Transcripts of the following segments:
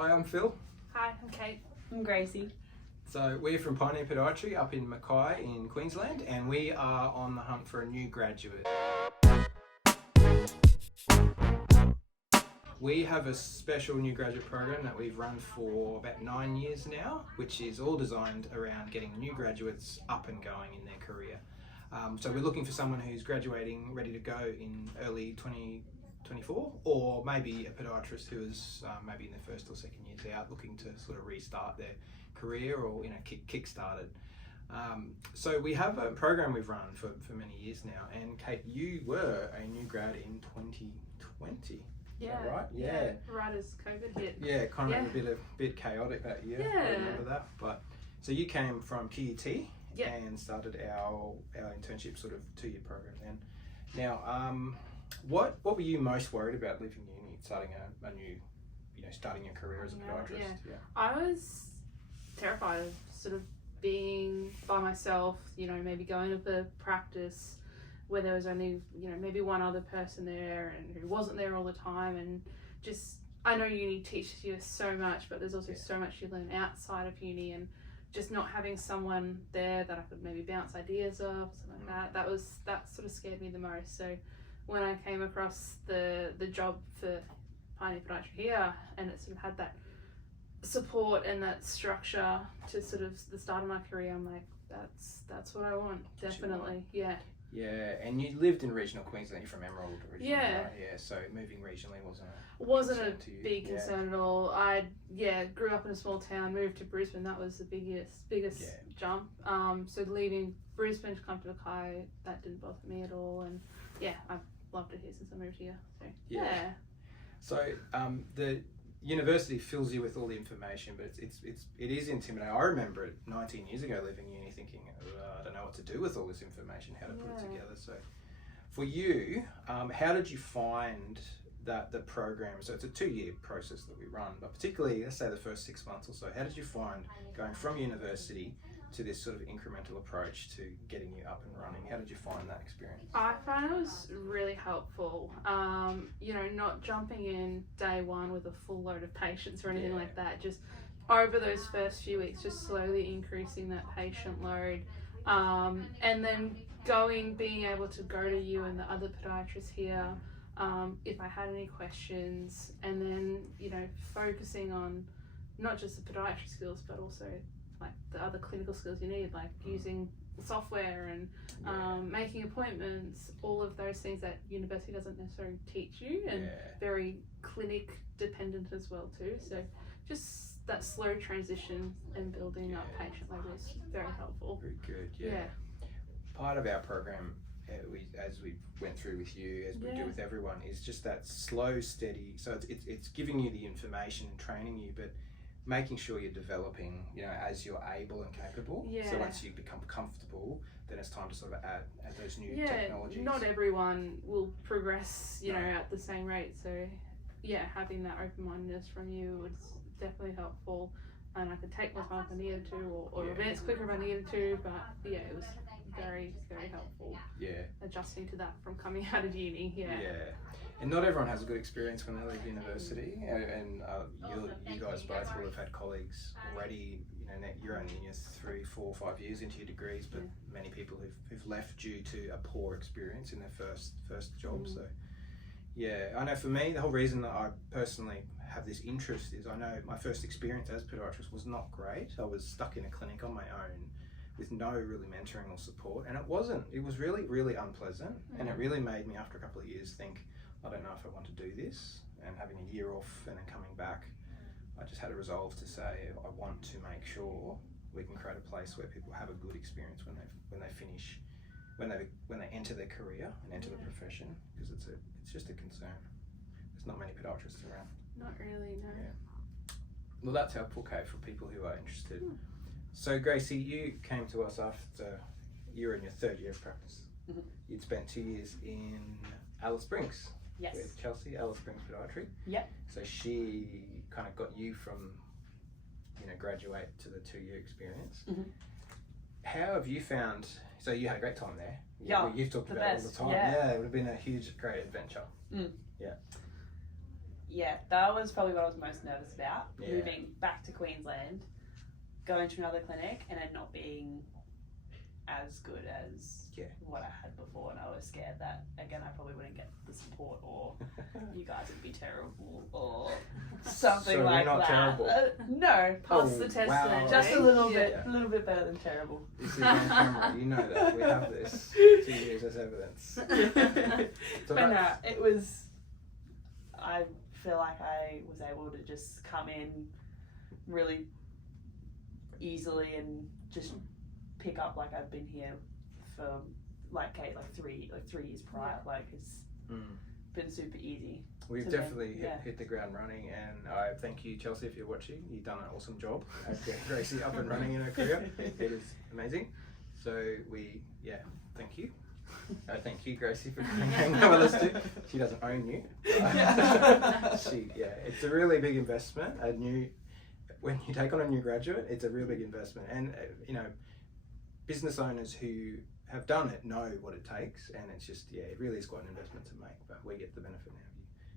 Hi, I'm Phil. Hi, I'm Kate. I'm Gracie. So we're from Pioneer Podiatry up in Mackay in Queensland, and we are on the hunt for a new graduate. We have a special new graduate program that we've run for about 9 years now, which is all designed around getting new graduates up and going in their career. So we're looking for someone who's graduating, ready to go in early 2024, or maybe a podiatrist who is maybe in their first or second years out, looking to sort of restart their career or kick-start it. So we have a program we've run for many years now, and Kate, you were a new grad in 2020. Yeah, is that right? Yeah. Right as COVID hit. Yeah, kind of a bit chaotic that year. Yeah. I remember that. But so you came from QUT Yeah. and started our internship sort of 2-year program then. Now, what were you most worried about leaving uni, starting a new, starting your career as a podiatrist? Yeah. I was terrified of sort of being by myself, maybe going to the practice where there was only, maybe one other person there and who wasn't there all the time, and just, I know uni teaches you so much, but there's also so much you learn outside of uni, and just not having someone there that I could maybe bounce ideas off, something like that, that sort of scared me the most. So when I came across the job for Pioneer Podiatry here, and it sort of had that support and that structure to sort of the start of my career, I'm like, that's what I want, definitely. Yeah, and you lived in regional Queensland. You're from Emerald originally, yeah. Right? Yeah, so moving regionally wasn't a big concern at all. I grew up in a small town, moved to Brisbane. That was the biggest jump. So leaving Brisbane to come to Mackay, that didn't bother me at all, and I've loved it here since I moved here. So So the university fills you with all the information, but it is intimidating. I remember it 19 years ago leaving uni thinking, I don't know what to do with all this information, how to put it together. So for you, how did you find that the program, so it's a 2-year process that we run, but particularly, let's say the first 6 months or so, how did you find going from university to this sort of incremental approach to getting you up and running? How did you find that experience? I found it was really helpful. Not jumping in day one with a full load of patients or anything like that. Just over those first few weeks, just slowly increasing that patient load, and then being able to go to you and the other podiatrists here if I had any questions, and then focusing on not just the podiatry skills but also like the other clinical skills you need, like using software and making appointments, all of those things that university doesn't necessarily teach you, and very clinic dependent as well too. So just that slow transition and building up patient load was very helpful. Very good. Yeah. Part of our program, as we went through with you, as we do with everyone, is just that slow, steady. So it's giving you the information and training you, but making sure you're developing, as you're able and capable. So once you become comfortable, then it's time to sort of add those new technologies. Not everyone will progress, at the same rate. So having that open-mindedness from you was definitely helpful, and I could take more time if I needed to, or advance quicker if I needed to. But it was very, very helpful. Adjusting to that from coming out of uni. And not everyone has a good experience when they leave university, and you guys both will have had colleagues already. You're only in your 3, 4, 5 years into your degrees, but many people who've left due to a poor experience in their first job. So I know for me, the whole reason that I personally have this interest is I know my first experience as a podiatrist was not great. I was stuck in a clinic on my own with no really mentoring or support, and it was really, really unpleasant, and it really made me, after a couple of years, think, I don't know if I want to do this. And having a year off and then coming back, I just had a resolve to say I want to make sure we can create a place where people have a good experience when they finish, when they enter their career and enter the profession, because it's just a concern. There's not many podiatrists around. Not really, no. Well, that's helpful, Kate, for people who are interested. So Gracie, you came to us after you were in your 3rd year of practice. You'd spent 2 years in Alice Springs. Yes. With Chelsea, Alice Springs Podiatry. Yep. So she kind of got you from, graduate to the 2-year experience. How have you found? So you had a great time there. You've talked about it all the time. Yeah, it would have been a great adventure. Yeah, that was probably what I was most nervous about. Yeah. Moving back to Queensland, going to another clinic, and it not being as good as what I had before, and I was scared that again I probably wouldn't get the support, or you guys would be terrible, or something So like we're not that. terrible? No, Pass the test wow. then, just a eh? little Yeah. bit better than terrible. This is on camera, you know that. We have this 2 years as evidence. So But no, it was. I feel like I was able to just come in really easily and just pick up like I've been here for like Kate, like three years prior. Like it's been super easy. We've to definitely then, yeah. hit the ground running, and I thank you, Chelsea, if you're watching. You've done an awesome job at getting Gracie up and running in her career. It is amazing. So thank you. Thank you, Gracie, for hanging out with us too. She doesn't own you. It's a really big investment. When you take on a new graduate, it's a real big investment, and business owners who have done it know what it takes, and it's just it really is quite an investment to make. But we get the benefit now of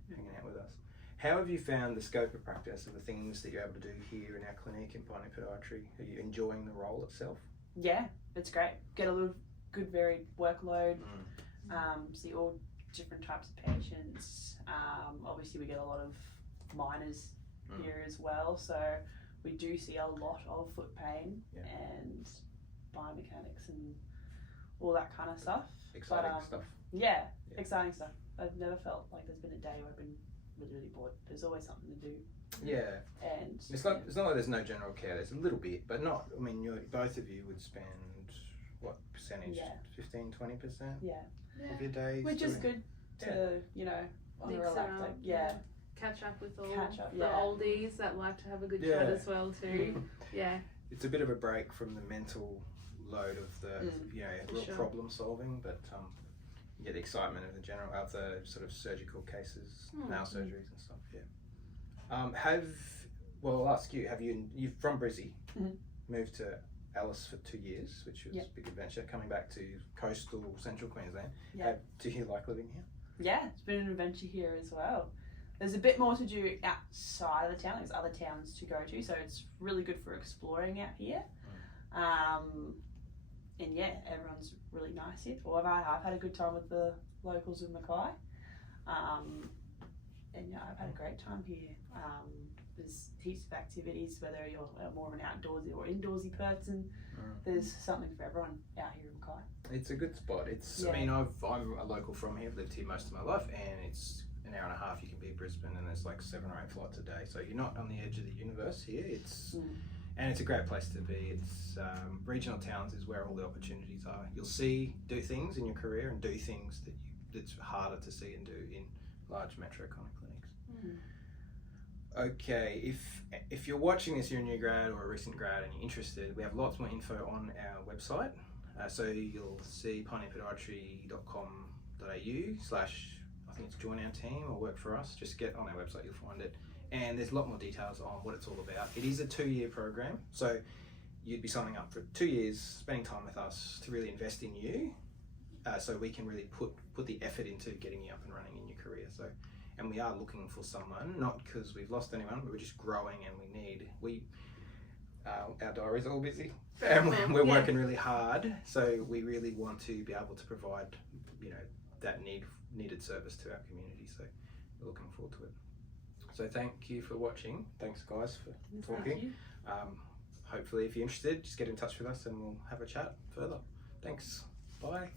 you hanging out with us. How have you found the scope of practice of the things that you're able to do here in our clinic in Pioneer Podiatry? Are you enjoying the role itself? Yeah, it's great. Get a little good varied workload. See all different types of patients. Obviously we get a lot of minors here as well, so we do see a lot of foot pain and biomechanics and all that kind of stuff. Exciting stuff. Yeah, exciting stuff. I've never felt like there's been a day where I've been really bored. There's always something to do. Yeah. And it's not like there's no general care. There's a little bit, but not. I mean, both of you would spend what percentage? 15, 20% of your days. Which is good to on a Mix relaxed around, like catch up with all the oldies that like to have a good chat as well too. It's a bit of a break from the mental load of the real problem solving, but you get the excitement of the sort of surgical cases, nail surgeries and stuff. I'll ask you. You've from Brizzy moved to Alice for 2 years, which was a big adventure. Coming back to coastal central Queensland. Do you like living here? Yeah, it's been an adventure here as well. There's a bit more to do outside of the town. There's other towns to go to, so it's really good for exploring out here. And everyone's really nice here. Well, I've had a good time with the locals in Mackay. And I've had a great time here. There's heaps of activities, whether you're more of an outdoorsy or indoorsy person. There's something for everyone out here in Mackay. It's a good spot. I mean, I'm a local from here. I've lived here most of my life, and it's an hour and a half. You can be in Brisbane, and there's like 7 or 8 flights a day. So you're not on the edge of the universe here. And it's a great place to be. It's regional towns is where all the opportunities are. You'll do things in your career and do things that's harder to see and do in large metro kind of clinics. Okay, if you're watching this, you're a new grad or a recent grad and you're interested, we have lots more info on our website. So you'll see pioneerpodiatry.com.au/ I think it's join our team or work for us. Just get on our website, you'll find it. And there's a lot more details on what it's all about. It is a 2-year program, so you'd be signing up for 2 years, spending time with us to really invest in you, so we can really put the effort into getting you up and running in your career. And we are looking for someone, not because we've lost anyone, but we're just growing and our diaries are all busy and we're working really hard. So we really want to be able to provide, that needed service to our community. So we're looking forward to it. So thank you for watching. Thanks guys for talking. Hopefully if you're interested, just get in touch with us and we'll have a chat further. Thanks. Bye.